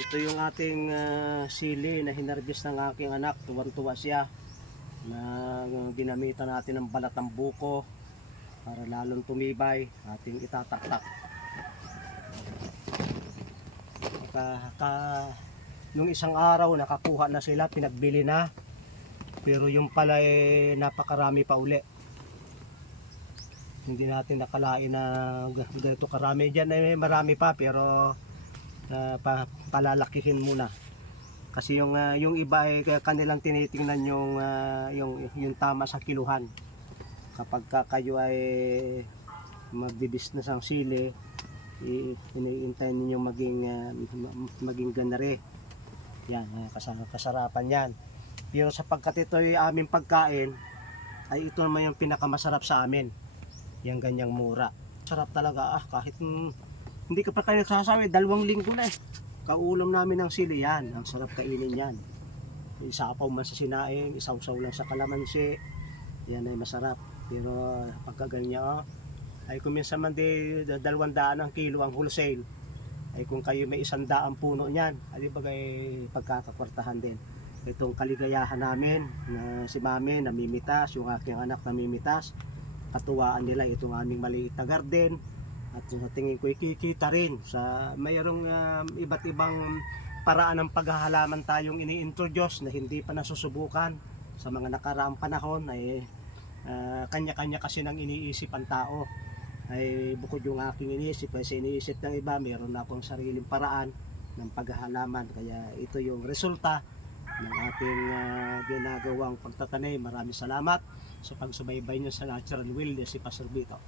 Ito yung ating sili na hinarvest ng aking anak. Tuwan-tuwa siya na ginamitan natin ng balat ng buko para lalong tumibay. Ating itataktak. Nung isang araw nakakuha na sila, pinagbili na. Pero yung pala napakarami pa uli. Hindi natin nakalain na ganito karami. Diyan marami pa pero palalakihin muna. Kasi yung iba kanilang tinitingnan yung tama sa kiluhan. Kapag kayo ay magbi-business ng sili, iniintay ninyo maging ganare. Yan, kasarapan yan. Pero sapagkat ito ay aming pagkain, ay ito naman yung pinakamasarap sa amin. Yung ganyang mura. Sarap talaga kahit hindi ka pa kayo nagsasawi, 2 linggo na kaulam namin ng sili yan. Ang sarap kainin yan. Isapaw man sa sinaing, isawsaw lang sa kalamansi. Yan ay masarap. Pero pagka ganyan ay kung minsan man 200 ang kilo ang wholesale, ay kung kayo may 100 puno niyan, ay bagay pagkakakwartahan din. Itong kaligayahan namin na si Mami namimitas, yung aking anak namimitas, katuwaan nila itong aming maliit na garden. At sa tingin ko ikikita rin sa mayroong iba't ibang paraan ng paghahalaman tayong ini-introduce na hindi pa nasusubukan sa mga nakaraang panahon. Ay kanya-kanya kasi nang iniisip ang tao. Ay bukod yung aking iniisip, kasi iniisip ng iba, meron na akong sariling paraan ng paghahalaman. Kaya ito yung resulta ng ating ginagawang pagtatanim. Maraming salamat sa pagsubaybay nyo sa Natural Will. Si Pastor Vito.